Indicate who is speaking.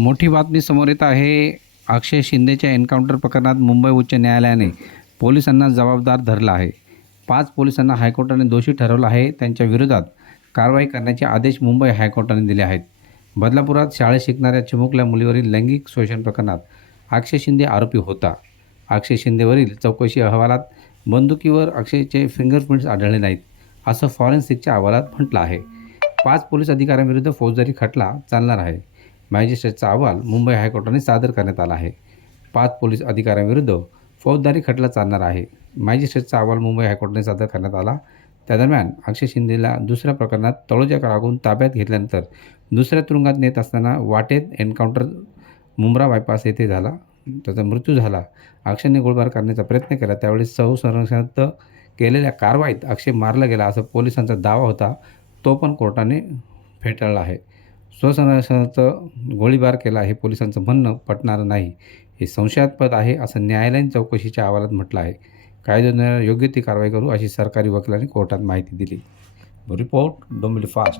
Speaker 1: मोठी बातमी समोर येत आहे. अक्षय शिंदेच्या एन्काउंटर प्रकरणात मुंबई उच्च न्यायालयाने पोलिसांना जबाबदार धरला आहे. पाच पोलिसांना हायकोर्टाने दोषी ठरवलं आहे. त्यांच्या विरोधात कारवाई करण्याचे आदेश मुंबई हायकोर्टाने दिले आहेत. बदलापुरात शाळेत शिकणाऱ्या चिमुकल्या मुलीवरील लैंगिक शोषण प्रकरणात अक्षय शिंदे आरोपी होता. अक्षय शिंदेवरील चौकशी अहवालात बंदुकीवर अक्षयचे फिंगरप्रिंट्स आढळले नाहीत असं फॉरेन्सिकच्या अहवालात म्हटलं आहे. पाच पोलीस अधिकाऱ्यांविरुद्ध फौजदारी खटला चालणार आहे. मॅजिस्ट्रेटचा अहवाल मुंबई हायकोर्टाने सादर करण्यात आला आहे. पाच पोलीस अधिकाऱ्यांविरुद्ध फौजदारी खटला चालणार आहे. मॅजिस्ट्रेटचा अहवाल मुंबई हायकोर्टाने सादर करण्यात आला. त्या दरम्यान अक्षय शिंदेला दुसऱ्या प्रकरणात तळोजा लागून ताब्यात घेतल्यानंतर दुसऱ्या तुरुंगात नेत असताना वाटेत एन्काउंटर मुंब्रा बायपास येथे झाला. त्याचा मृत्यू झाला. अक्षयने गोळीबार करण्याचा प्रयत्न केला. त्यावेळी संरक्षणात केलेल्या कारवाईत अक्षय मारला गेला असं पोलिसांचा दावा होता. तो पण कोर्टाने फेटाळला आहे. स्वसंरक्षणाचं गोळीबार केला हे पोलिसांचं म्हणणं पटणारं नाही. हे संशयास्पद आहे असं न्यायालयीन चौकशीच्या अहवालात म्हटलं आहे. कायद्यानुसार योग्य ती कारवाई करू अशी सरकारी वकिलांनी कोर्टात माहिती दिली. Report Dombivli fast.